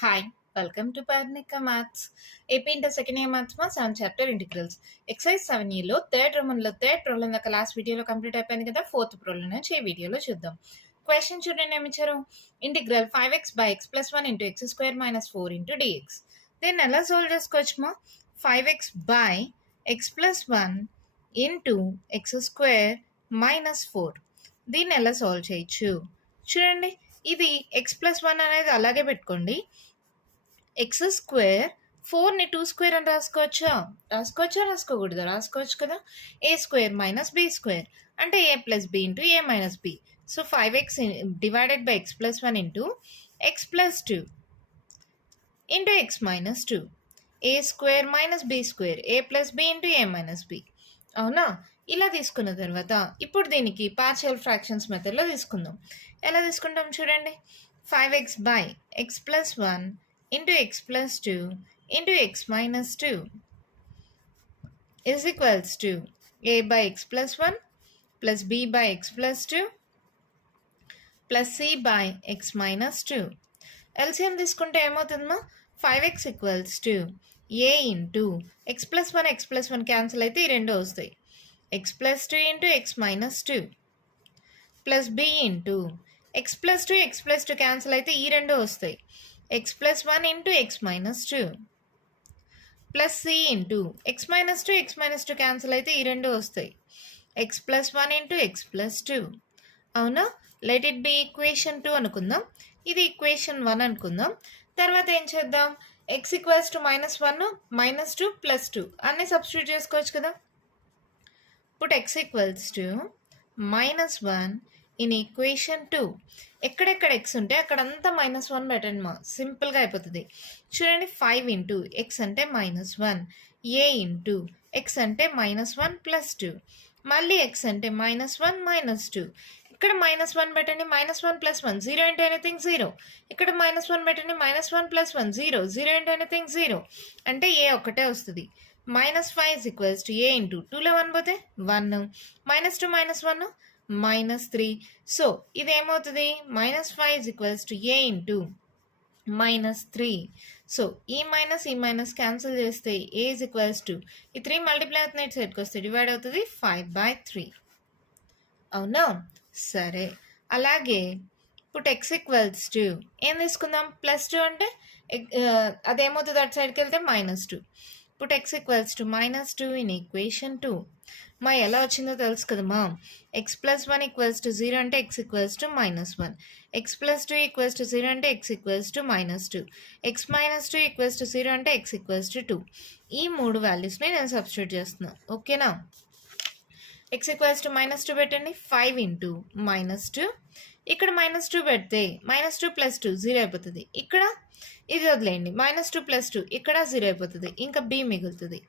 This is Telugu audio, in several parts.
Hi, welcome to Parnika Maths. AP Inter second year maths మా 7 chapter integrals. Exercise 7 లో థర్డ్ రోమన్లో థర్డ్ ప్రాబ్లం దాకా లాస్ట్ వీడియోలో కంప్లీట్ అయిపోయింది కదా. ఫోర్త్ ప్రాబ్లం నుంచి ఈ వీడియోలో చూద్దాం. క్వశ్చన్ చూడండి ఏమి ఇచ్చారు. Integral 5x by x plus 1 into x square minus 4 into dx. దీన్ని ఎలా సాల్వ్ చేసుకోవచ్చు మా 5x by x plus 1 into x square minus 4. దీన్ని ఎలా సాల్వ్ చేయొచ్చు చూడండి. ఇది x plus 1 అనేది అలాగే పెట్టుకోండి. ఎక్స్ స్క్వేర్ 4ని 2 స్క్వేర్ అని రాసుకోకూడదా? రాసుకోవచ్చు కదా. A square minus b square అంటే a plus b into a minus b. So 5x divided by x plus 1 into x plus 2 into x minus 2. A square minus b square a plus b into a minus b. అవునా? ఇలా తీసుకున్న తర్వాత ఇప్పుడు దీనికి పార్షియల్ ఫ్రాక్షన్స్ మెథడ్లో తీసుకుందాం. ఎలా తీసుకుంటాం చూడండి. 5x by x plus 1 into x plus 2 into x minus 2 is equals to a by x plus 1 plus b by x plus 2 plus c by x minus 2. LCM తీసుకుంటే ఏమవుతుందమ్మా 5x equals to a into x plus 1 cancel అయితే ఈ రెండు వస్తాయి. x plus 2 into x minus 2 plus b into x plus 2 cancel అయితే ఈ రెండు వస్తాయి. x plus 1 into x minus 2 plus c into x minus 2 cancel అయితే ఈ రెండు వస్తాయి. x plus 1 into x plus 2. అవునా? లెట్ ఇట్ బి ఈక్వేషన్ 2 అనుకుందాం. ఇది ఈక్వేషన్ 1 అనుకుందాం. తర్వాత ఏం చేద్దాం. x ఈక్వల్స్ టు -1 -2 +2 అన్నీ సబ్స్టిట్యూట్ చేసుకోవచ్చు కదా. Put x equals to -1 in equation 2. ఎక్కడెక్కడ ఎక్స్ ఉంటే అక్కడంతా -1 పెట్టండి మా, సింపుల్గా అయిపోతుంది. చూడండి 5 ఇంటూ ఎక్స్ అంటే -1, ఏ ఇంటూ ఎక్స్ అంటే -1 +2, మళ్ళీ ఎక్స్ అంటే -1 -2. ఇక్కడ -1 పెట్టండి, -1 + 1 0 ఇంటూ ఎనీథింగ్ 0. ఇక్కడ -1 పెట్టండి, -1 + 1 0 0 ఇంటూ ఎనీథింగ్ 0 అంటే ఏ ఒక్కటే వస్తుంది. -5 = a ఇంటూ 2లో 1 పోతే 1, -2 -1 -3. సో ఇది ఏమవుతుంది, -5 = a ఇంటూ -3. సో ఈ మైనస్ క్యాన్సిల్ చేస్తే a = ఈ 3 మల్టిప్లై అవుతుంది, సైడ్కి వస్తే డివైడ్ అవుతుంది 5/3. అవునా? సరే, అలాగే ఇప్పుడు x = ఏం తీసుకుందాం, +2 అంటే అదేమవుతుంది, అటు సైడ్కి వెళ్తే -2. ఇప్పుడు x = -2 ఇన్ ఈక్వేషన్ 2. మా ఎలా వచ్చిందో తెలుసు కదమ్మా. x plus 1 = 0 అంటే x = -1, x plus 2 = 0 అంటే x = -2, x minus 2 = 0 అంటే x = 2. ఈ 3 వాల్యూస్ని నేను సబ్స్టిట్యూట్ చేస్తున్నాను. ఓకేనా? x = -2 పెట్టండి, 5 ఇంటూ -2. ఇక్కడ -2 పెడితే -2 + 2 0 అయిపోతుంది. ఇక్కడ ఇది వదిలేయండి, -2 + 2 ఇక్కడ 0 అయిపోతుంది, ఇంకా b మిగులుతుంది.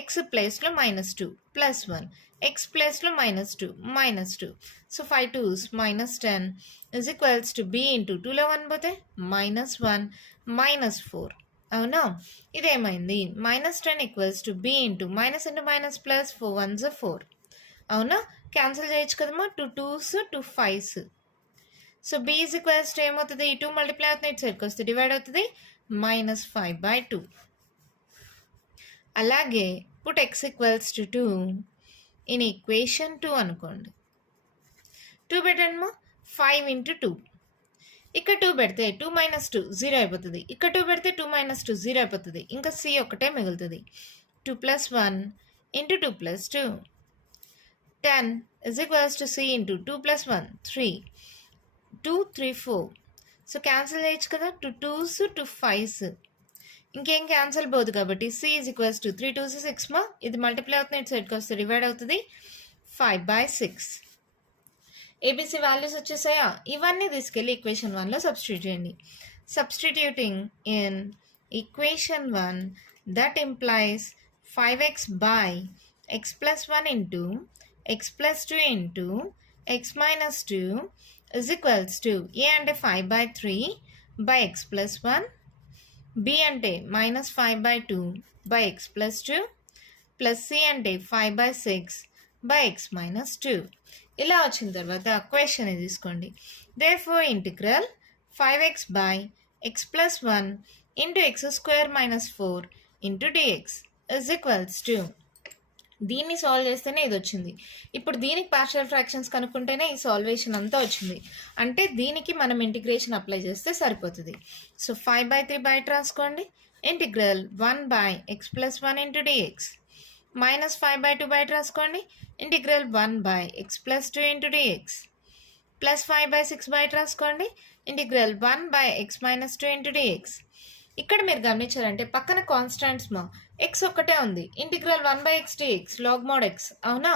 x ప్లేస్లో -2 + 1, x ప్లేస్లో -2 -2. సో 5 2s -10 = b ఇంటూ 2లో 1 పోతే -1 -4. అవునా? ఇదేమైంది, -10 = b ఇంటూ -, 4 1s 4. అవునా? క్యాన్సిల్ చేయొచ్చు కదమ్మా, 2 2s 2 5s. సో b = ఏమవుతుంది, 2 మల్టిప్లై అవుతుంది, ఇటు సైడ్కి వస్తే డివైడ్ అవుతుంది -5/2. అలాగే పుట్ x = 2 ఇన్ ఈక్వేషన్ 2 అనుకోండి. 2 పెట్టండి, 5 ఇంటూ 2. ఇక్కడ 2 పెడితే 2 - 2 0 అయిపోతుంది, ఇక్కడ 2 పెడితే 2 - 2 0 అయిపోతుంది, ఇంకా c ఒకటే మిగులుతుంది. 2 + 1 into 2 + 2 10 = c into 2 + 1 3 2 3 4. So cancel చేయొచ్చు కదా, 2 2s 2 5s. ఇంకేం క్యాన్సిల్ పోదు కాబట్టి c = 3 2s 6 మా, ఇది మల్టిప్లై అవుతుంది, ఇటు సైడ్కి వస్తే డివైడ్ అవుతుంది 5/6. ఏబిసి వాల్యూస్ వచ్చేసాయా? ఇవన్నీ తీసుకెళ్ళి ఈక్వేషన్ 1లో సబ్స్టిట్యూట్ చేయండి. Substituting in equation 1 that implies 5x by x plus 1 into x plus 2 into x minus 2 is equals to a అంటే 5/3 by x plus 1, b అంటే -5/2 by x plus 2 plus c అంటే 5/6 by x minus 2. ఇలా వచ్చిన తర్వాత క్వశ్చన్ తీసుకోండి. therefore integral 5x by x plus 1 into x square minus 4 into dx is equals to దీన్ని సాల్వ్ చేస్తేనే ఇది వచ్చింది. ఇప్పుడు దీనికి పార్షియల్ ఫ్రాక్షన్స్ కనుక్కుంటేనే ఈ సాల్వేషన్ అంతా వచ్చింది. అంటే దీనికి మనం ఇంటిగ్రేషన్ అప్లై చేస్తే సరిపోతుంది. సో 5/3 బయట రాసుకోండి. Integral 1/x plus 1 into dx minus 5/2 బయట రాసుకోండి. Integral 1/x plus 2 into dx plus 5/6 బయట రాసుకోండి. Integral 1/x minus 2 into dx. ఇక్కడ మీరు గమనించారంటే పక్కన కాన్స్టాంట్స్ మా ఎక్స్ ఒక్కటే ఉంది. Integral 1/x dx log mod x అవునా.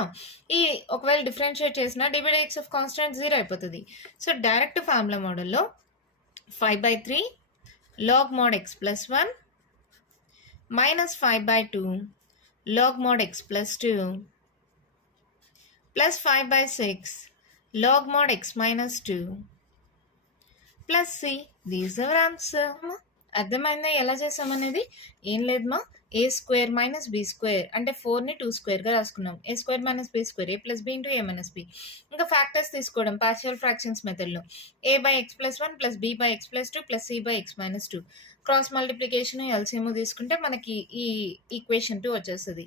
ఈ ఒకవేళ డిఫరెన్షియేట్ చేసిన dx ఆఫ్ కాన్స్టాంట్ 0 అయిపోతుంది. సో డైరెక్ట్ ఫార్ములా మోడల్లో 5/3 log mod x plus 1 minus 5/2 log mod x plus 2 plus 5/6 log mod x minus 2 plus c. These our answer. అర్థమైందా ఎలా చేసామనేది? ఏం లేదు మా, ఏ స్క్వేర్ మైనస్ బి స్క్వేర్ అంటే 4ని 2 స్క్వేర్గా రాసుకున్నాం. ఏ square minus b square a plus b into a minus B. ఇంకా ఫ్యాక్టర్స్ తీసుకోవడం పార్షియల్ ఫ్రాక్షన్స్ మెథడ్లో a/x plus 1 plus b/x plus 2 plus c/x minus 2 cross multiplication LCM తీసుకుంటే మనకి ఈ ఈక్వేషన్ 2 వచ్చేస్తుంది.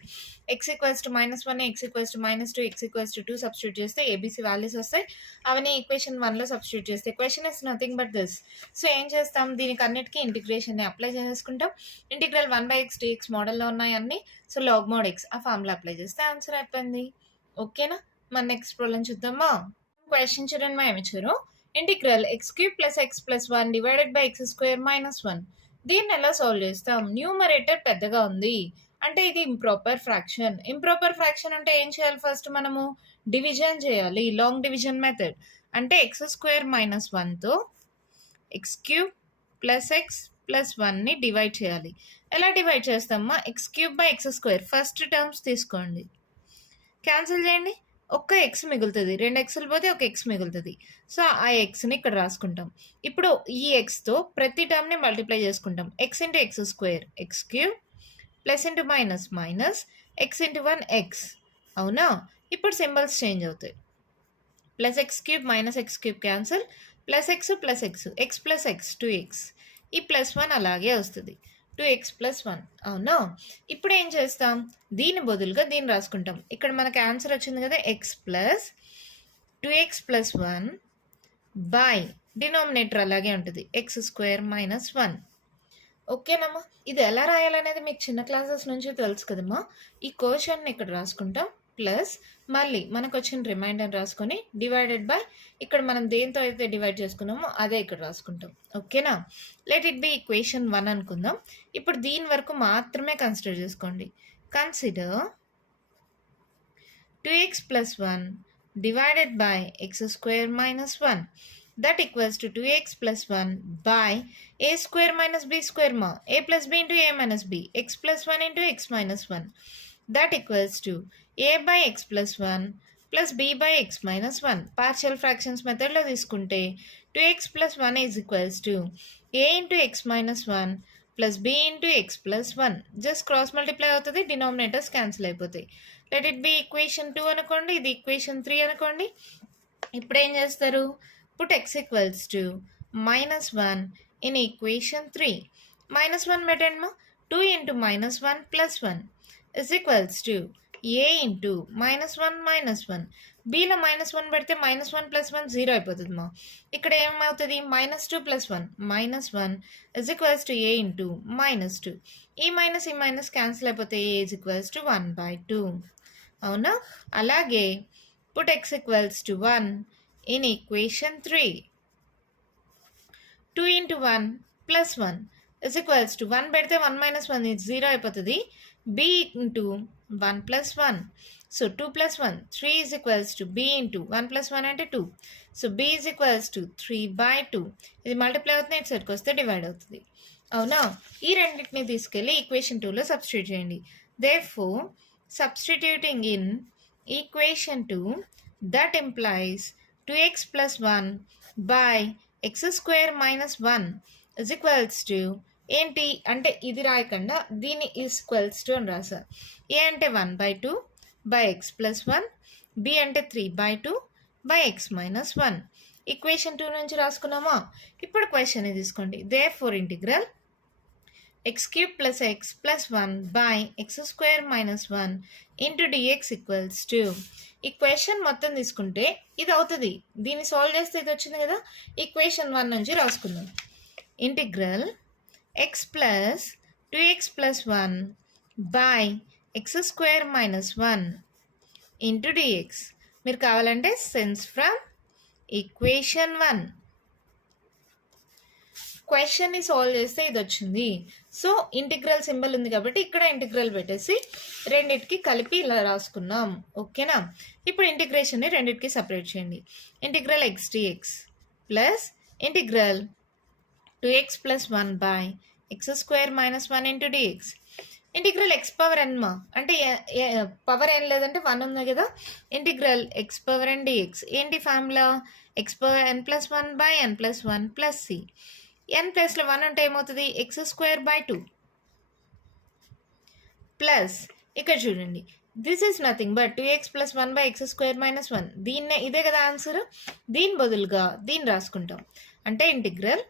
x equals to -1 x equals to -2 x equals to 2 substitute చేస్తే ఏబీసీ వాల్యూస్ వస్తాయి. అవన్నీ ఈక్వేషన్ 1లో సబ్స్టిట్యూట్ చేస్తే equation is nothing but this. So ఏం చేస్తాం, దీనికి అన్నిటికీ ఇంటిగ్రేషన్ అప్లై చేసుకుంటాం. ఇంటిగ్రల్ 1/x dx మోడల్లో ఉన్నాయి అన్ని. సో లాగ్ మోడ్ x ఆ ఫార్ములా అప్లై చేస్తే ఆన్సర్ అయిపోయింది. ఓకేనా, మన నెక్స్ట్ ప్రాబ్లం చూద్దామా. క్వశ్చన్ చూడండి మా ఏమిచ్చారు. Integral x³ + x + 1 divided by x² - 1. దీన్ని ఎలా సాల్వ్ చేస్తాం? న్యూమరేటర్ పెద్దగా ఉంది అంటే ఇది ఇంప్రాపర్ ఫ్రాక్షన్. ఇంప్రాపర్ ఫ్రాక్షన్ అంటే ఏం చేయాలి? ఫస్ట్ మనము డివిజన్ చేయాలి, లాంగ్ డివిజన్ మెథడ్. అంటే x² - 1తో x³ + x + 1ని డివైడ్ చేయాలి. ఎలా డివైడ్ చేస్తామా? x³ / x². ఫస్ట్ టర్మ్స్ తీసుకోండి, క్యాన్సిల్ చేయండి, ఒక్క ఎక్స్ మిగులుతుంది. 2 ఎక్స్లు పోతే ఒక ఎక్స్ మిగులుతుంది. సో ఆ ఎక్స్ని ఇక్కడ రాసుకుంటాం. ఇప్పుడు ఈ ఎక్స్తో ప్రతి టర్మ్ని మల్టిప్లై చేసుకుంటాం. x into x² x³ plus into minus minus x into 1 x. అవునా, ఇప్పుడు సింబల్స్ చేంజ్ అవుతాయి. Plus x³ minus x³ cancel, plus x plus x x plus x 2x. ఈ ప్లస్ 1 అలాగే వస్తుంది, 2x + 1. అవునా, ఇప్పుడు ఏం చేస్తాం, దీని బదులుగా దీన్ని రాసుకుంటాం. ఇక్కడ మనకు ఆన్సర్ వచ్చింది కదా, x + 2x + 1 బై డినామినేటర్ అలాగే ఉంటుంది x² - 1. ఓకేనమ్మా, ఇది ఎలా రాయాలనేది మీకు చిన్న క్లాసెస్ నుంచి తెలుసు కదమ్మా. ఈ క్వశ్చన్ని ఇక్కడ రాసుకుంటాం, ప్లస్ మళ్ళీ మనకు వచ్చిన రిమైండర్ రాసుకొని డివైడెడ్ బై ఇక్కడ మనం దేంతో అయితే డివైడ్ చేసుకున్నామో అదే ఇక్కడ రాసుకుంటాం. ఓకేనా, లెట్ ఇట్ బి ఈక్వేషన్ 1 అనుకుందాం. ఇప్పుడు దీని వరకు మాత్రమే కన్సిడర్ చేసుకోండి. Consider 2x + 1 divided by x² - 1 that equals to 2x + 1 by a² - b² ma a plus b into a minus b x plus 1 into x minus 1 that equals to a/x plus 1 plus b/x minus 1. Partial fractions మెథడ్లో తీసుకుంటే 2x + 1 is equals to a into x minus 1 plus b into x plus 1. Just cross multiply అవుతుంది, డినామినేటర్స్ క్యాన్సిల్ అయిపోతాయి. లెట్ ఇట్ బి ఈక్వేషన్ 2 అనుకోండి, ఇది ఈక్వేషన్ 3 అనుకోండి. ఇప్పుడు ఏం చేస్తారు, put x equals to -1 in equation 3. -1 పెట్టండి మా, 2 into -1 + 1 is equals to a into -1 - 1. bలో -1 పెడితే -1 + 1 0 అయిపోతుంది మా. ఇక్కడ ఏమవుతుంది, -2 + 1 -1 is equals to a into -2. ఈ మైనస్ క్యాన్సిల్ అయిపోతే a is equals to 1/2. అవునా, అలాగే put x equals to 1 in equation 3. 2 into 1 plus 1 is equals to 1 పెడితే 1 - 1 is 0 అయిపోతుంది. b into 1 plus 1. So 2 plus 1 3 is equals to b into 1 plus 1 అంటే 2. So b is equals to 3/2. ఇది మల్టిప్లై అవుతుంది, ఇటు సైడ్కి వస్తే డివైడ్ అవుతుంది. అవునా, ఈ రెండింటిని తీసుకెళ్ళి ఈక్వేషన్ 2లో సబ్స్టిట్యూట్ చేయండి. Therefore substituting in equation 2 that implies 2x + 1 by x² - 1 is equals to ఏంటి అంటే ఇది రాయకుండా దీన్ని ఈక్వల్స్ టు అని రాసా. ఏ అంటే 1/2 by x + 1, b అంటే 3/2 by x - 1. ఈక్వేషన్ 2 నుంచి రాసుకున్నామా. ఇప్పుడు క్వశ్చన్ తీసుకోండి. Therefore integral x cube plus x plus 1 by x square minus 1 into dx equals 2. ఈ క్వశ్చన్ మొత్తం తీసుకుంటే ఇది అవుతుంది. దీన్ని సాల్వ్ చేస్తే ఇది వచ్చింది కదా. ఈక్వేషన్ 1 నుంచి రాసుకుందాం. Integral x plus 2x plus 1 by x square minus 1 into dx. మీరు కావాలంటే సెన్స్ ఫ్రమ్ ఈక్వేషన్ 1 క్వశ్చన్ని సాల్వ్ చేస్తే ఇది వచ్చింది. సో ఇంటిగ్రల్ సింబల్ ఉంది కాబట్టి ఇక్కడ ఇంటిగ్రల్ పెట్టేసి రెండింటికి కలిపి ఇలా రాసుకున్నాం. ఓకేనా. ఇప్పుడు ఇంటిగ్రేషన్ని రెండింటికి సపరేట్ చేయండి. Integral x dx plus integral 2x plus 1 by x square minus 1 into dx. Integral x power n మా అంటే పవర్ ఎన్ లేదంటే 1 ఉంది కదా. Integral x power n dx ఏంటి formula, x power n plus 1 by n plus 1 plus c. N ప్లస్లో 1 అంటే ఏమవుతుంది, ఎక్స్ స్క్వేర్ బై 2 ప్లస్ ఇక్కడ చూడండి this is nothing but 2x plus 1 by x square minus 1. దీన్నే ఇదే కదా ఆన్సర్. దీని బదులుగా దీన్ని రాసుకుంటాం. అంటే ఇంటిగ్రల్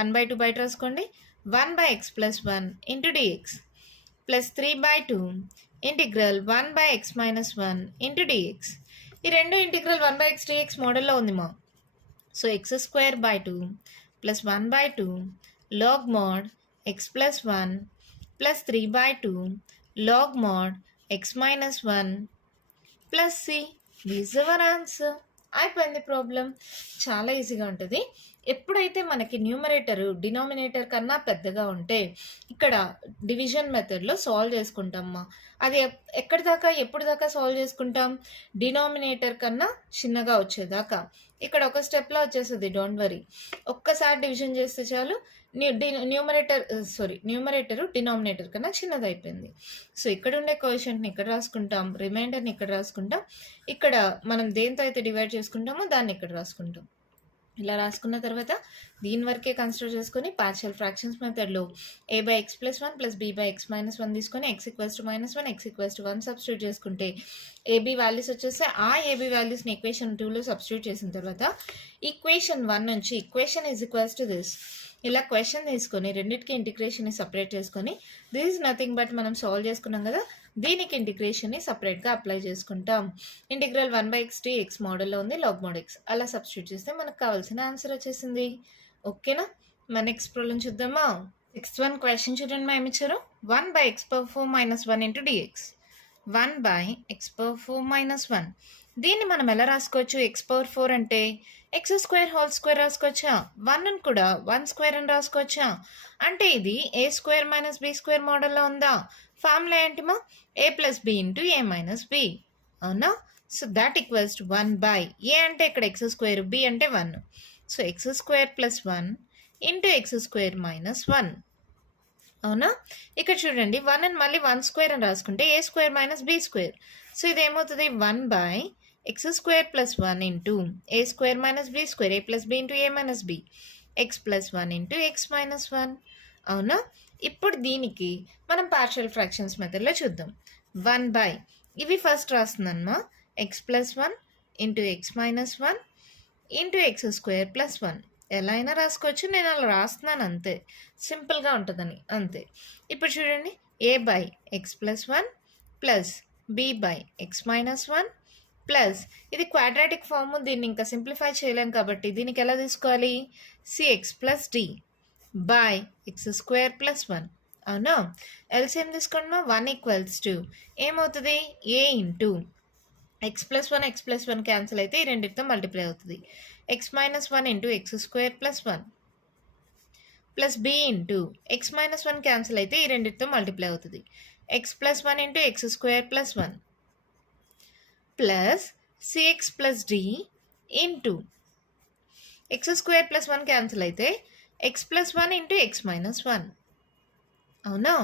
1/2 బయట రాసుకోండి. 1 by x plus 1 into dx plus 3/2 integral 1 by x minus 1 into dx. ఈ రెండు ఇంటిగ్రల్ 1 by x dx మోడల్లో ఉంది మా. So x square by 2 plus 1/2 log mod x plus 1 plus 3/2 log mod x minus 1 plus c. This is our answer. అయిపోయింది ప్రాబ్లం. చాలా ఈజీగా ఉంటుంది. ఎప్పుడైతే మనకి న్యూమరేటర్ డినామినేటర్ కన్నా పెద్దగా ఉంటే ఇక్కడ డివిజన్ మెథడ్లో సాల్వ్ చేసుకుంటామమ్మా. అది ఎప్పుడు దాకా సాల్వ్ చేసుకుంటాం, డినామినేటర్ కన్నా చిన్నగా వచ్చేదాకా. ఇక్కడ ఒక స్టెప్లో వచ్చేస్తుంది, డోంట్ వరీ. ఒక్కసారి డివిజన్ చేస్తే చాలు, న్యూమరేటర్ డినామినేటర్ కన్నా చిన్నది అయిపోయింది. సో ఇక్కడ ఉండే కోఎఫిషియెంట్ని ఇక్కడ రాసుకుంటాం, రిమైండర్ని ఇక్కడ రాసుకుంటాం. ఇక్కడ మనం దేంతో అయితే డివైడ్ చేసుకుంటామో దాన్ని ఇక్కడ రాసుకుంటాం. ఇలా రాసుకున్న తర్వాత దీని వరకే కన్సిడర్ చేసుకొని పార్షియల్ ఫ్రాక్షన్స్ మెథడ్లో a by x plus 1 plus b by x minus 1 తీసుకొని x equals to -1 x equals to 1 substitute చేసుకుంటే ఏబీ వాల్యూస్ వచ్చేస్తే ఆ ఏబీ వాల్యూస్ని ఈక్వేషన్ 2లో సబ్స్టిట్యూట్ చేసిన తర్వాత ఈక్వేషన్ 1 నుంచి equation is equals to this. ఇలా క్వశ్చన్ తీసుకొని రెండింటికి ఇంటిగ్రేషన్ని సపరేట్ చేసుకొని దిస్ ఇస్ నథింగ్ బట్ మనం సాల్వ్ చేసుకున్నాం కదా, దీనికి ఇంటిగ్రేషన్ని సపరేట్గా అప్లై చేసుకుంటాం. ఇంటిగ్రల్ 1 by x dx మోడల్లో ఉంది, log mod x. అలా సబ్స్టిట్యూట్ చేస్తే మనకు కావాల్సిన ఆన్సర్ వచ్చేసింది. ఓకేనా. మన నెక్స్ట్ ప్రాబ్లం చూద్దామా. 6th one క్వశ్చన్ చూడండి. మా ఏమిచ్చారు, 1 by x power 4 minus 1 into dx. 1 by x power 4 minus 1. దీన్ని మనం ఎలా రాసుకోవచ్చు, ఎక్స్ పవర్ 4 అంటే ఎక్స్ స్క్వేర్ హోల్ స్క్వేర్ రాసుకోవచ్చా, 1 కూడా 1 స్క్వేర్ అని రాసుకోవచ్చా. అంటే ఇది ఏ స్క్వేర్ మైనస్ బి స్క్వేర్ మోడల్లో ఉందా. Formula ఏంటిమా, A plus b into a minus b. అవునా. So that equals to 1 by ఏ అంటే ఇక్కడ ఎక్స్ స్క్వేర్, బి అంటే 1. So X square plus 1 into x square minus 1. అవునా. ఇక్కడ చూడండి 1 అని మళ్ళీ 1 స్క్వేర్ అని రాసుకుంటే a square minus b square. So ఇదేమవుతుంది 1 by x square plus 1 into a square minus b square, a plus b into a minus b, x plus 1 into x minus 1. అవునా. ఇప్పుడు దీనికి మనం పార్షియల్ ఫ్రాక్షన్స్ మెథడ్లో చూద్దాం. 1 by ఇవి ఫస్ట్ రాస్తుందమ్మా, x plus 1 into x minus 1 into x square plus 1. ఎలా అయినా రాసుకోవచ్చు, నేను అలా రాస్తున్నాను అంతే, సింపుల్గా ఉంటుందని అంతే. ఇప్పుడు చూడండి a by x plus 1 plus b by x minus 1 plus ఇది క్వాడ్రాటిక్ ఫామ్, దీన్ని ఇంకా సింప్లిఫై చేయలేం కాబట్టి దీనికి ఎలా తీసుకోవాలి, cx plus d by x square plus 1. అవునా. ఎల్సిఎం తీసుకోండి. 1 ఈక్వల్స్ టు ఏమవుతుంది, a into x plus 1 cancel అయితే ఈ రెండింటితో మల్టిప్లై అవుతుంది, x minus 1 into x square plus 1 plus b into x minus 1 cancel అయితే ఈ రెండింటితో మల్టిప్లై అవుతుంది, x plus 1 into x square plus 1 plus cx plus d into x square plus 1 cancel అయితే x plus 1 into x minus 1. అవునా.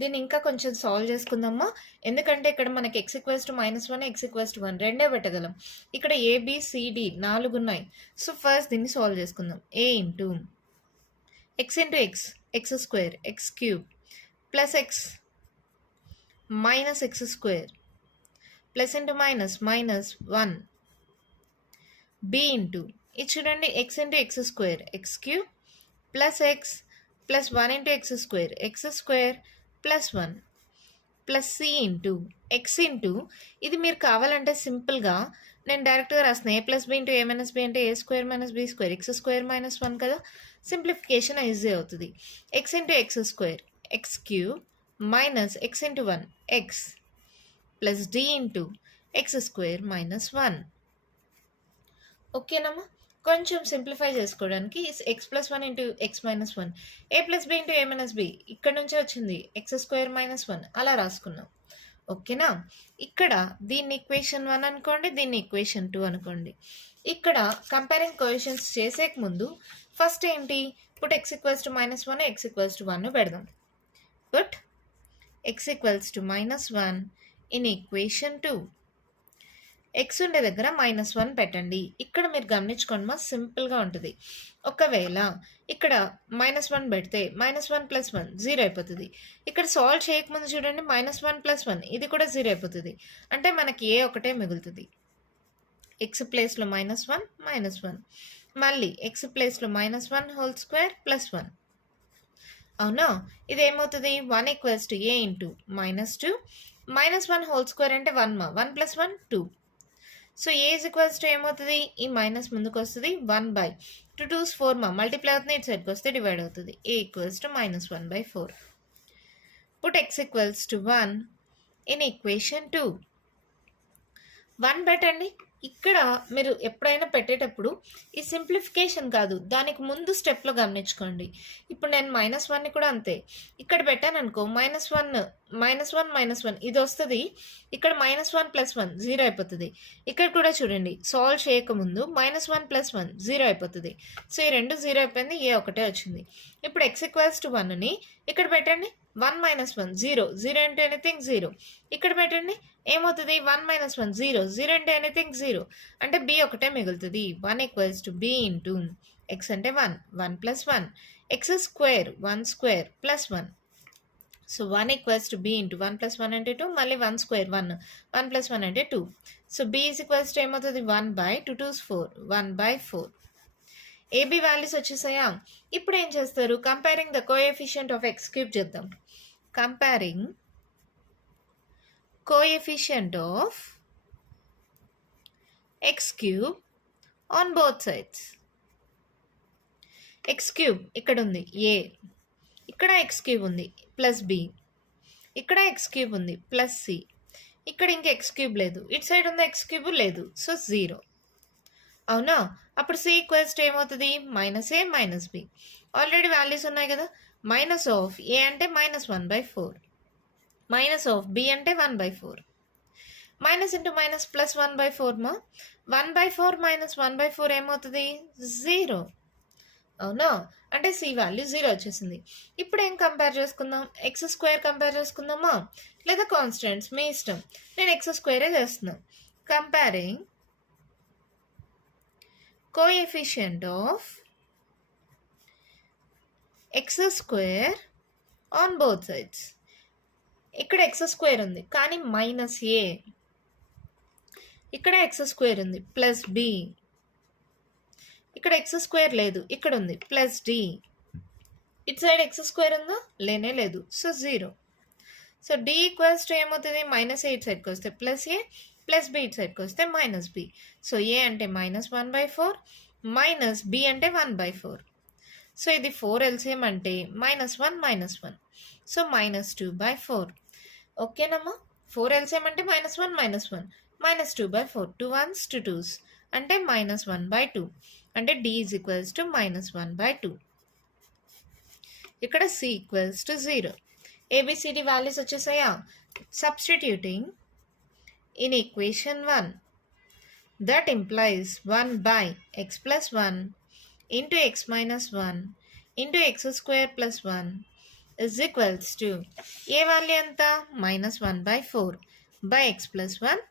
దీన్ని ఇంకా కొంచెం సాల్వ్ చేసుకుందామా, ఎందుకంటే ఇక్కడ మనకి X equals to -1 X equals to 1 రెండే పెట్టగలం. ఇక్కడ ఏబిసిడి 4 ఉన్నాయి. సో ఫస్ట్ దీన్ని సాల్వ్ చేసుకుందాం. A into x into x, x square, x cube plus x minus x square plus into minus minus 1 b into ఇది చూడండి x into x square x cube plus x plus 1 into x square plus 1 plus c into x into ఇది మీరు కావాలంటే సింపుల్గా నేను డైరెక్ట్గా రాసిన a plus b into a minus b అంటే a square minus b square x square minus 1 కదా, సింప్లిఫికేషన్ ఈజీ అవుతుంది. X into x square x cube minus x into 1 x plus d into x square minus 1. ఓకేనమ్మా, కొంచెం సింప్లిఫై చేసుకోవడానికి x plus 1 into x minus 1 a plus b into a minus b ఇక్కడ నుంచే వచ్చింది ఎక్స్ స్క్వేర్ మైనస్ 1 అలా రాసుకున్నాం. ఓకేనా, ఇక్కడ దీన్ని ఈక్వేషన్ 1 అనుకోండి, దీన్ని ఈక్వేషన్ 2 అనుకోండి. ఇక్కడ కంపేరింగ్ కోఎఫిషియెంట్స్ చేసేక ముందు ఫస్ట్ ఏంటి, put x equals to -1 X equals to 1 పెడదాం. Put x equals to -1 in equation 2. X ఉండే దగ్గర -1 పెట్టండి. ఇక్కడ మీరు గమనించుకోండి మా సింపుల్గా ఉంటుంది. ఒకవేళ ఇక్కడ -1 పెడితే -1 + 1 0 అయిపోతుంది. ఇక్కడ సాల్వ్ చేయకముందు చూడండి -1 + 1 ఇది కూడా 0 అయిపోతుంది. అంటే మనకి ఏ ఒకటే మిగులుతుంది. ఎక్స్ ప్లేస్లో -1 మళ్ళీ ఎక్స్ ప్లేస్లో -1 హోల్ స్క్వేర్ ప్లస్ 1. అవునా, ఇది ఏమవుతుంది 1 = a ఇంటూ -2 -1 హోల్ స్క్వేర్ అంటే 1 1 + 1 2. సో ఏ ఈక్వల్స్ టు ఏమవుతుంది, ఈ మైనస్ ముందుకు వస్తుంది 1/2 2 4 మల్టిప్లై అవుతుంది, ఇటు సైడ్కి వస్తే డివైడ్ అవుతుంది. A equals to -1/4. Put x equals to 1 in equation 2. 1 పెట్టండి. ఇక్కడ మీరు ఎప్పుడైనా పెట్టేటప్పుడు ఈ సింప్లిఫికేషన్ కాదు, దానికి ముందు స్టెప్లో గమనించుకోండి. ఇప్పుడు నేను -1ని కూడా అంతే ఇక్కడ పెట్టాను అనుకో, -1 ఇది వస్తుంది. ఇక్కడ -1 + 1 0 అయిపోతుంది. ఇక్కడ కూడా చూడండి సాల్వ్ చేయకముందు -1 + 1 0 అయిపోతుంది. సో ఈ రెండు 0 అయిపోయింది, ఏ ఒకటే వచ్చింది. ఇప్పుడు ఎక్స్ ఈక్వల్స్ టు 1ని ఇక్కడ పెట్టండి. 1 - 1 0 0 అంటే ఎనీథింగ్ 0. ఇక్కడ పెట్టండి ఏమవుతుంది 1 - 1 0 0 అంటే ఎనీథింగ్ 0. అంటే బి ఒకటే మిగులుతుంది. 1 = b ఇంటూ ఎక్స్ అంటే 1 1 + 1 X square 1 square plus 1. So 1 = b into 1 + 1 అంటే 2 మళ్ళీ 1 స్క్వేర్ 1 1 + 1 అంటే 2. సో b = ఏమవుతుంది 1/2 2 2 4 1/4. ఏబి వాల్యూస్ వచ్చేసాయా. ఇప్పుడు ఏం చేస్తారు, comparing the coefficient of x cube చేద్దాం. Comparing coefficient of x cube on both sides. X cube ఇక్కడ ఉంది ఏ, ఇక్కడ ఎక్స్ క్యూబ్ ఉంది ప్లస్ బి, ఇక్కడ ఎక్స్ క్యూబ్ ఉంది ప్లస్ సి, ఇక్కడ ఇంకా ఎక్స్ క్యూబ్ లేదు, ఇటు సైడ్ ఉంది ఎక్స్ క్యూబ్ లేదు, సో 0. అవునా, అప్పుడు సి ఈక్వల్స్ టు ఏమవుతుంది -a - b. ఆల్రెడీ వాల్యూస్ ఉన్నాయి కదా. మైనస్ ఆఫ్ ఏ అంటే -1/4 మైనస్ ఆఫ్ బి అంటే 1/4. మైనస్ ఇంటూ మైనస్ ప్లస్ 1/4 మా 1/4 - 1/4 ఏమవుతుంది 0. అవునా, అంటే సి వాల్యూ 0 వచ్చేసింది. ఇప్పుడు ఏం కంపేర్ చేసుకుందాం, ఎక్స్ స్క్వేర్ కంపేర్ చేసుకుందామా లేదా కాన్స్టెంట్స్ మీ ఇష్టం. నేను ఎక్స్ స్క్వేరే చేస్తున్నాను. Comparing coefficient of X square on both sides. ఇక్కడ ఎక్స్ స్క్వేర్ ఉంది కానీ -a, ఇక్కడ ఎక్స్ స్క్వేర్ ఉంది ప్లస్ b, ఇక్కడ ఎక్స్ స్క్వేర్ లేదు, ఇక్కడ ఉంది ప్లస్ d, ఇటు సైడ్ ఎక్స్ స్క్వేర్ ఉందా లేనే లేదు, so 0. So d equals to ఏమవుతుంది -a ఇటు సైడ్కి వస్తే +a ప్లస్ b ఇటు సైడ్కి వస్తే -b. సో a అంటే -1/4 మైనస్ b అంటే 1/4. సో ఇది 4 LCM అంటే -1 - 1, సో -2/4. ఓకేనమ్మా, 4 LCM అంటే -1 - 1 -2/4 2 1s 2 2s అంటే -1/2. అంటే d ఈక్వల్స్ టు -1/2. ఇక్కడ c equals to 0. ABCD values వచ్చేసాయా. సబ్స్టిట్యూటింగ్ in equation 1, that implies 1/x plus 1 into x minus 1 into x square plus 1 is equals to a value anta -1/4 by x plus 1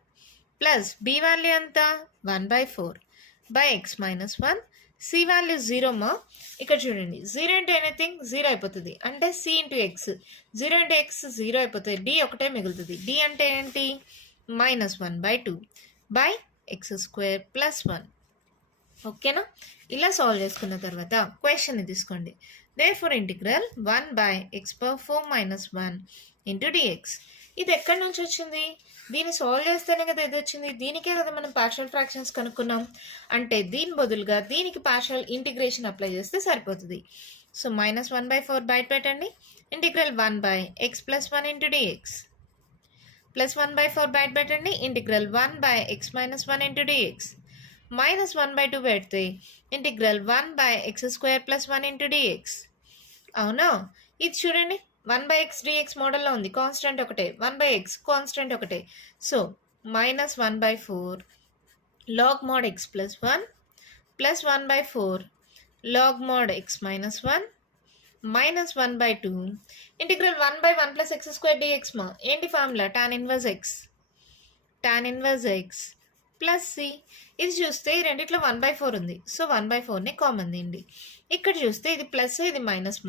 plus b value anta 1/4 by x minus 1. c value 0 మా ఇక్కడ చూడండి 0 అంటే ఎనీథింగ్ 0 అయిపోతుంది. అంటే c ఇంటూ ఎక్స్ 0 అంటే x 0 అయిపోతుంది. d ఒకటే మిగులుతుంది. d అంటే ఏంటి -1/2 by x square plus 1. ఓకేనా? ఇలా సాల్వ్ చేసుకున్న తర్వాత క్వశ్చన్ని తీసుకోండి. Therefore integral 1/x⁴ - 1 dx. ఇది ఎక్కడి నుంచి వచ్చింది? దీన్ని సాల్వ్ చేస్తేనే కదా ఇది వచ్చింది. దీనికే కదా మనం పార్షియల్ ఫ్రాక్షన్స్ కనుక్కున్నాం. అంటే దీని బదులుగా దీనికి పార్షియల్ ఇంటిగ్రేషన్ అప్లై చేస్తే సరిపోతుంది. సో -1/4 బయట పెట్టండి. ఇంటిగ్రల్ 1/x+1 dx ప్లస్ 1/4 బయట పెట్టండి. ఇంటిగ్రల్ 1/x - 1 dx -1/2 పెడితే ఇంటిగ్రల్ 1/x² + 1 dx. అవునా? ఇది చూడండి 1/x dx మోడల్లో ఉంది. కాన్స్టెంట్ ఒకటే, 1/x కాన్స్టెంట్ ఒకటే. So -1/4 log mod x + 1 plus 1/4 log mod x - 1 -1/2 integral 1/1 + x² dx. ఏంటి formula? tan 1x plus C. ఇది చూస్తే ఈ రెండిట్లో 1/4 ఉంది. సో 1/4ని కామన్ తీయండి. ఇక్కడ చూస్తే ఇది ప్లస్ ఇది మైనస్.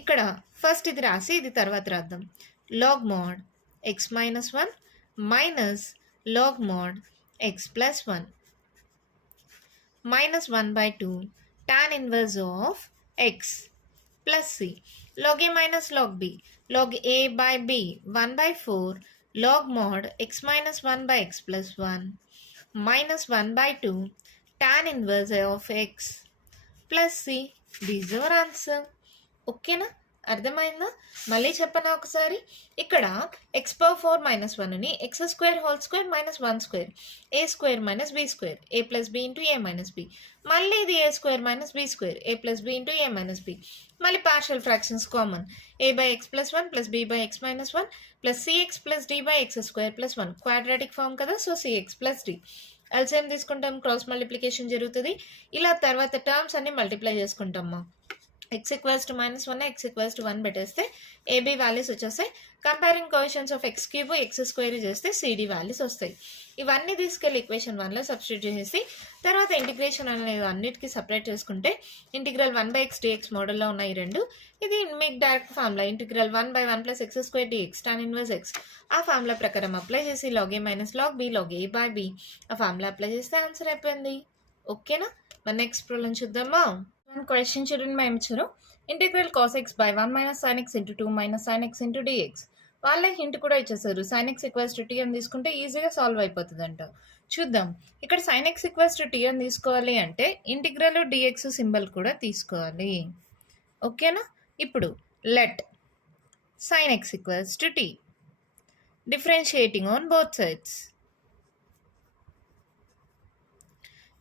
ఇక్కడ ఫస్ట్ ఇది రాసి ఇది తర్వాత రాద్దాం. log mod x - 1 minus log mod x + 1 -1/2 tan 1 of x plus c. log a minus log b. log a by b 1/4 log mod x - 1/x plus 1 -1/2 tan 1 of x plus c. These are answer. ఓకేనా? అర్థమైందా? మళ్ళీ చెప్పనా ఒకసారి. ఇక్కడ x⁴ - 1ని x² - 1² a² - b², a + b × a - b. మళ్ళీ ఇది a² - b², a + b × a - b. మళ్ళీ partial fractions common. a/x + 1 + b/x - 1 + cx + d/x² + 1 quadratic form కదా. So cx + d. ఎల్సిఎం తీసుకుంటాం, క్రాస్ మల్టిప్లికేషన్ జరుగుతుంది. ఇలా తర్వాత టర్మ్స్ అన్ని మల్టిప్లై చేసుకుంటామ్మా. x = -1 x = 1 పెట్టేస్తే ab వాల్యూస్ వచ్చేస్తాయి. Comparing coefficients of x³ x² చేస్తే cd వాల్యూస్ వస్తాయి. ఇవన్నీ తీసుకెళ్ళి ఈక్వేషన్ 1లో సబ్స్టిట్యూట్ చేసేసి తర్వాత ఇంటిగ్రేషన్ అనేది అన్నిటికీ సపరేట్ చేసుకుంటే ఇంటిగ్రల్ 1/x dx మోడల్లో ఉన్న ఈ రెండు, ఇది మీకు direct formula integral 1/1 + x² dx tan 1x. ఆ ఫార్ములా ప్రకారం అప్లై చేసి log a - log b log a/b ఆ ఫార్ములా అప్లై చేస్తే ఆన్సర్ అయిపోయింది. ఓకేనా? మన నెక్స్ట్ ప్రాబ్లం చూద్దామా? క్వశ్చన్ చూడండి. మేము ఇచ్చారు integral cos x / 1 - sin x × 2 - sin x × dx. వాళ్ళే హింట్ కూడా ఇచ్చేసారు. sin x = t అని తీసుకుంటే ఈజీగా సాల్వ్ అయిపోతుందంట. చూద్దాం. ఇక్కడ sin x = t అని తీసుకోవాలి అంటే ఇంటిగ్రల్ dx సింబల్ కూడా తీసుకోవాలి. ఓకేనా? ఇప్పుడు let sin x = t differentiating on both sides.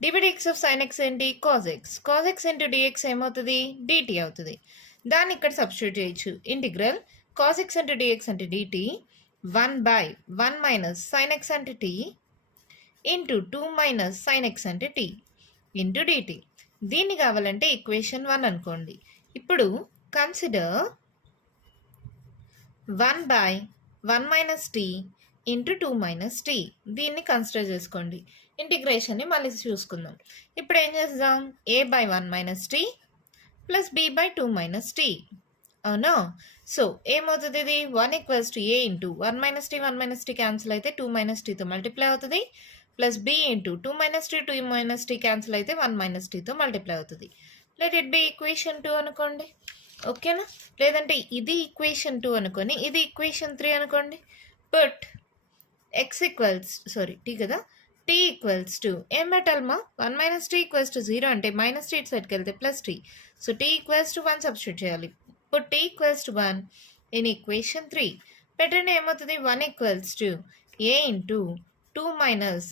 dx of sin x ఏంటి? cos x. cos x × dx ఏమవుతుంది? dt అవుతుంది. దాన్ని ఇక్కడ సబ్స్టిట్యూట్ చేయొచ్చు. ఇంటిగ్రల్ cos x × dx అంటే dt 1/1 - sin x అంటే t ఇంటూ 2 - sin x అంటే t ఇంటూ dt. దీన్ని కావాలంటే ఈక్వేషన్ 1 అనుకోండి. ఇప్పుడు కన్సిడర్ 1/1 - t ఇంటూ 2 - t. దీన్ని కన్సిడర్ చేసుకోండి. ఇంటిగ్రేషన్ని మళ్ళీ చూసుకుందాం. ఇప్పుడు ఏం చేద్దాం? a/1 - t plus b/2 - t. అవునా? సో ఏమవుతుంది? ఇది 1 = a into 1 - t 1 - t cancel అయితే 2 - tతో మల్టిప్లై అవుతుంది. Plus b into 2 - t 2 - t cancel అయితే 1 - tతో మల్టిప్లై అవుతుంది. లెట్ ఇట్ బి ఈక్వేషన్ 2 అనుకోండి. ఓకేనా? లేదంటే ఇది ఈక్వేషన్ 2 అనుకొని ఇది ఈక్వేషన్ 3 అనుకోండి. బట్ t కదా, t = ఏం పెట్టాలమ్మా? 1 - t = 0 అంటే -t ఇటు సైడ్కి వెళ్తే +t. సో t = 1 సబ్స్టిట్యూట్ చేయాలి. ఇప్పుడు t = 1 ఇన్ ఈక్వేషన్ 3 పెట్టండి. ఏమవుతుంది? 1 = a ఇంటూ 2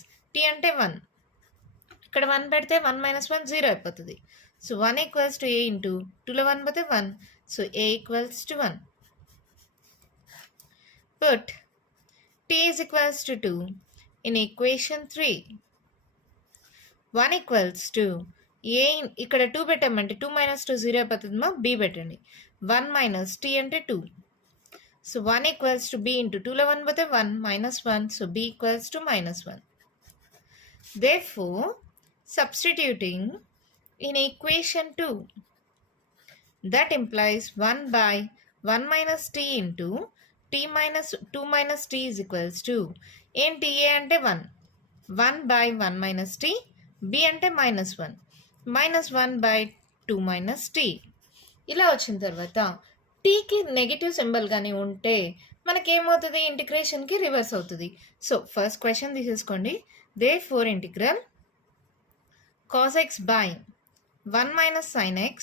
- t అంటే 1. ఇక్కడ 1 పెడితే 1 - 1 0 అయిపోతుంది. సో 1 = a ఇంటూ 2లో 1 పోతే 1. So a = 1. Put t = 2 in equation 3. 1 = a ఇక్కడ 2 పెట్టామంటే 2 - 2 0 అయిపోతుందమ్మా. b పెట్టండి. 1 - t అంటే 2. సో 1 = b ఇంటూ 2లో 1 పోతే 1 - 1. So b = -1. Therefore, substituting in equation 2, that implies 1/1 - t into t minus 2 minus t is equals to ఏంటి? a అంటే 1 1/1 - t, b అంటే -1. -1/2 - t. ఇలా వచ్చిన తర్వాత టీకి నెగిటివ్ సింబల్ కానీ ఉంటే మనకేమవుతుంది, ఇంటిగ్రేషన్కి రివర్స్ అవుతుంది. సో ఫస్ట్ క్వశ్చన్ తీసేసుకోండి. therefore integral cos x by 1 - sin x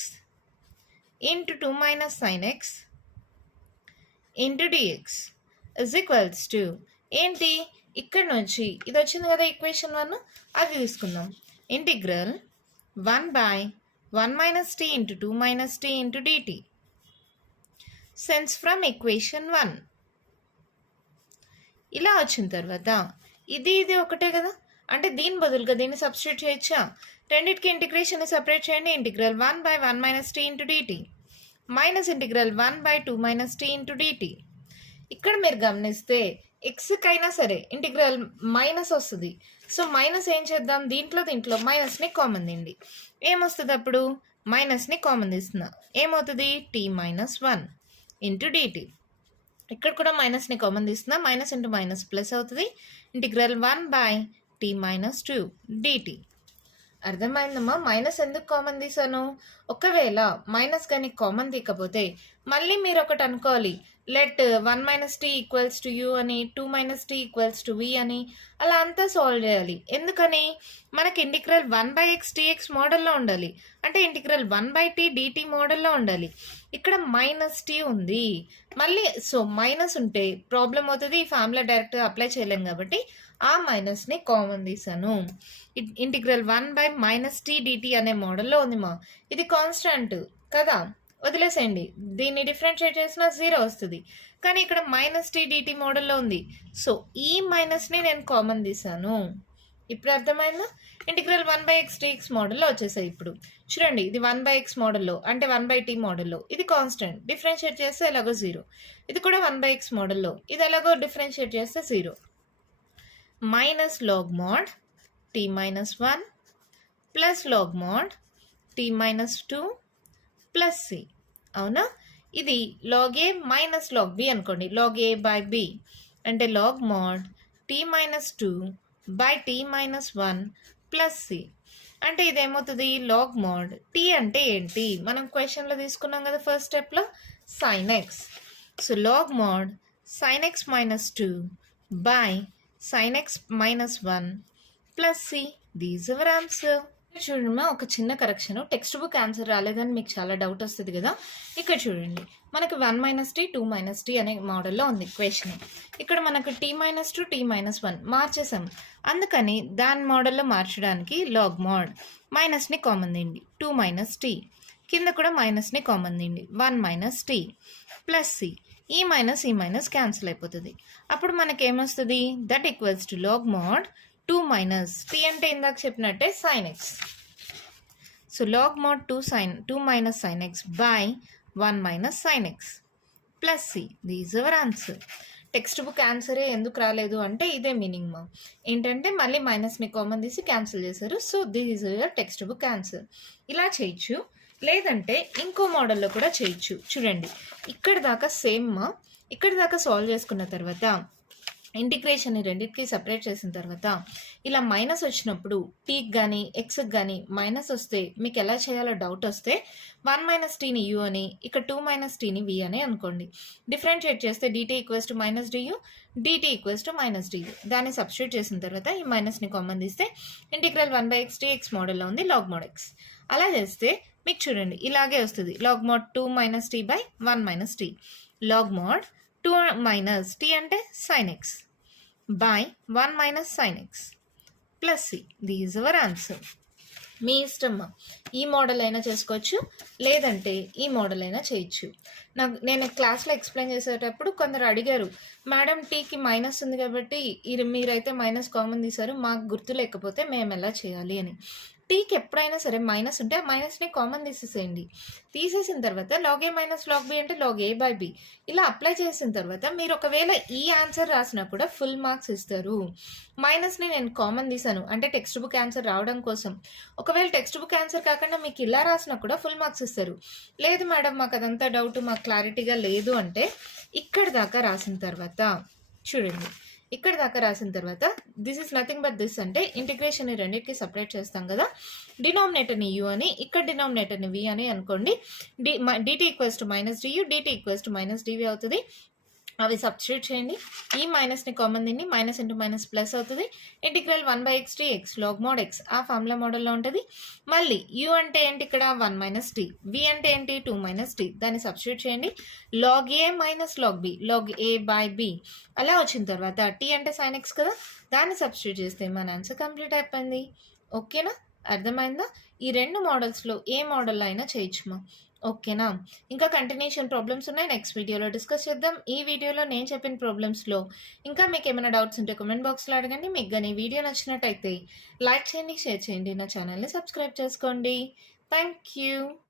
into 2 - sin x into dx is equals to ఏంటి, ఇక్కడ నుంచి ఇది వచ్చింది కదా ఈక్వేషన్ 1, అది తీసుకుందాం. Integral 1/1 - t into 2 - t into dt sense from equation 1. ఇలా వచ్చిన తర్వాత ఇది ఒకటే కదా, అంటే దీని బదులుగా దీన్ని సబ్స్టిట్యూట్ చేయొచ్చా? రెండింటికి ఇంటిగ్రేషన్ సపరేట్ చేయండి. Integral 1/1 - t into dt minus integral 1/2 - t into dt. ఇక్కడ మీరు గమనిస్తే ఎక్స్కైనా సరే ఇంటిగ్రల్ మైనస్ వస్తుంది. సో మైనస్ ఏం చేద్దాం, దీంట్లో మైనస్ని కామన్ తీయండి. ఏమొస్తుంది అప్పుడు, మైనస్ని కామన్ తీస్తున్నా, ఏమవుతుంది, t-1 ఇంటూ dt. ఇక్కడ కూడా మైనస్ని కామన్ తీస్తున్నా, మైనస్ ఇంటూ మైనస్ ప్లస్ అవుతుంది. Integral 1/t-2 dt. అర్థమైందమ్మా? మైనస్ ఎందుకు కామన్ తీసాను, ఒకవేళ మైనస్ కానీ కామన్ తీయకపోతే మళ్ళీ మీరు ఒకటి అనుకోవాలి, let 1 - t equals to u అని, 2 - t ఈక్వల్స్ టు v అని, అలా అంతా సాల్వ్ చేయాలి. ఎందుకని, మనకి ఇంటిగ్రల్ 1/x dx మోడల్లో ఉండాలి, అంటే ఇంటిగ్రల్ 1/t dt మోడల్లో ఉండాలి. ఇక్కడ -t ఉంది మళ్ళీ, సో మైనస్ ఉంటే ప్రాబ్లం అవుతుంది. ఈ ఫార్ములా డైరెక్ట్గా అప్లై చేయలేం కాబట్టి ఆ మైనస్ని కామన్ తీసాను. ఇంటిగ్రల్ 1/-t dt అనే మోడల్లో ఉంది మా, ఇది కాన్స్టాంట్ కదా, వదిలేసేయండి. దీన్ని డిఫరెన్షియేట్ చేసిన 0 వస్తుంది, కానీ ఇక్కడ -t dt మోడల్లో ఉంది. సో ఈ మైనస్ని నేను కామన్ తీసాను. ఇప్పుడు అర్థమైందా? ఇంటిగ్రల్ 1/x dx మోడల్లో వచ్చేసాయి. ఇప్పుడు చూడండి, ఇది 1/x మోడల్లో, అంటే 1/t మోడల్లో, ఇది కాన్స్టెంట్, డిఫరెన్షియేట్ చేస్తే ఎలాగో 0. ఇది కూడా 1/x మోడల్లో, ఇది ఎలాగో డిఫరెన్షియేట్ చేస్తే 0. Minus log mod t-1 plus log mod t-2 plus c. అవునా? ఇది log a minus log b అనుకోండి, లాగ్ a బై b అంటే log mod t-2 by t-1 plus c. అంటే ఇదేమవుతుంది, లాగ్ మోడ్ t అంటే ఏంటి, మనం క్వశ్చన్లో తీసుకున్నాం కదా ఫస్ట్ స్టెప్లో, sin x. So log mod sin x - 2 by sin x - 1 plus c. These our answer. చూడమ్మా, ఒక చిన్న కరెక్షన్, టెక్స్ట్ బుక్ ఆన్సర్ రాలేదని మీకు చాలా డౌట్ వస్తుంది కదా. ఇక్కడ చూడండి, మనకు 1 - t 2 - t అనే మోడల్లో ఉంది క్వశ్చన్. ఇక్కడ మనకు t-2 t-1 మార్చేసాం, అందుకని దాని మోడల్లో మార్చడానికి లాగ్ మోడ్ మైనస్ని కామన్ తీయండి, 2 - t, కింద కూడా మైనస్ని కామన్ తీయండి, 1 - t ప్లస్ c. ఈ మైనస్ క్యాన్సిల్ అయిపోతుంది. అప్పుడు మనకేమొస్తుంది, that equals to log mod 2 - t అంటే ఇందాక చెప్పినట్టే sin x. So log mod 2 - sin x by 1 - sin x plus c. These our answer. Text book ఆన్సరే ఎందుకు రాలేదు అంటే ఇదే మీనింగ్ మా, ఏంటంటే మళ్ళీ మైనస్ని కామన్ తీసి క్యాన్సిల్ చేశారు. So this is your text book answer. ఇలా చేయొచ్చు, లేదంటే ఇంకో మోడల్లో కూడా చేయొచ్చు. చూడండి, ఇక్కడ దాకా సేమ్ మా, ఇక్కడ దాకా సాల్వ్ చేసుకున్న తర్వాత ఇంటిగ్రేషన్ని రెండింటికి సపరేట్ చేసిన తర్వాత ఇలా మైనస్ వచ్చినప్పుడు టీకి కానీ ఎక్స్కి కానీ మైనస్ వస్తే మీకు ఎలా చేయాలో డౌట్ వస్తే 1 - tని u అని, ఇక్కడ 2 - tని v అని అనుకోండి. డిఫరెన్షియేట్ చేస్తే dt equals to -du, dt equals to -du. దాన్ని సబ్స్టిట్యూట్ చేసిన తర్వాత ఈ మైనస్ని కామన్ తీస్తే ఇంటిగ్రల్ 1/x dx మోడల్లో ఉంది లాగ్ మోడ్ x. అలా చేస్తే మీకు చూడండి ఇలాగే వస్తుంది, log mod 2 - t by 1 - t, log mod 2 - t అంటే sin x by 1 - sin x plus c. These our answer. మీ ఇష్టమ్మా, ఈ మోడల్ అయినా చేసుకోవచ్చు, లేదంటే ఈ మోడల్ అయినా చేయొచ్చు. నేను క్లాస్లో ఎక్స్ప్లెయిన్ చేసేటప్పుడు కొందరు అడిగారు, మేడం టీకి మైనస్ ఉంది కాబట్టి మీరైతే మైనస్ కామన్ తీశారు, మాకు గుర్తు లేకపోతే మేము ఎలా చేయాలి అని. టీకి ఎప్పుడైనా సరే మైనస్ ఉంటే ఆ మైనస్ని కామన్ తీసేసేయండి. తీసేసిన తర్వాత లాగ్ ఏ మైనస్ లాగ్ బి అంటే లాగ్ ఏ బై బి. ఇలా అప్లై చేసిన తర్వాత మీరు ఒకవేళ ఈ ఆన్సర్ రాసినా కూడా ఫుల్ మార్క్స్ ఇస్తారు. మైనస్ని నేను కామన్ తీసాను అంటే టెక్స్ట్ బుక్ ఆన్సర్ రావడం కోసం. ఒకవేళ టెక్స్ట్ బుక్ ఆన్సర్ కాకుండా మీకు ఇలా రాసినా కూడా ఫుల్ మార్క్స్ ఇస్తారు. లేదు మేడం మాకు అదంతా డౌట్, మాకు క్లారిటీగా లేదు అంటే ఇక్కడ దాకా రాసిన తర్వాత చూడండి, ఇక్కడ దాకా రాసిన తర్వాత this is nothing but this అంటే ఇంటిగ్రేషన్ రెండింటికి సపరేట్ చేస్తాం కదా. డినామినేటర్ని యూ అని, ఇక్కడ డినామినేటర్ని వి అని అనుకోండి. Dt equals to minus du, dt equals to minus dv అవుతుంది. అవి సబ్స్టిట్యూట్ చేయండి. ఈ మైనస్ని కామన్ దీన్ని మైనస్ ఇంటూ మైనస్ ప్లస్ అవుతుంది. Integral 1/x dx log mod x ఆ ఫార్ములా మోడల్లో ఉంటుంది. మళ్ళీ u అంటే ఏంటి ఇక్కడ 1 మైనస్ టీ, v అంటే ఏంటి 2 మైనస్ టీ, దాన్ని సబ్స్టిట్యూట్ చేయండి. log a minus log b, log a by b అలా వచ్చిన తర్వాత t అంటే sin x కదా, దాన్ని సబ్స్టిట్యూట్ చేస్తే మన ఆన్సర్ కంప్లీట్ అయిపోయింది. ఓకేనా, అర్థమైందా? ఈ రెండు మోడల్స్లో ఏ మోడల్ అయినా చేయొచ్చుమా. ఓకేనా, ఇంకా కంటిన్యూషన్ ప్రాబ్లమ్స్ ఉన్నాయి, నెక్స్ట్ వీడియోలో డిస్కస్ చేద్దాం. ఈ వీడియోలో నేను చెప్పిన ప్రాబ్లమ్స్లో ఇంకా మీకు ఏమైనా డౌట్స్ ఉంటే కామెంట్ బాక్స్లో అడగండి. మీకు కానీ వీడియో నచ్చినట్టయితే లైక్ చేయండి, షేర్ చేయండి, నా ఛానల్ని సబ్స్క్రైబ్ చేసుకోండి. Thank you.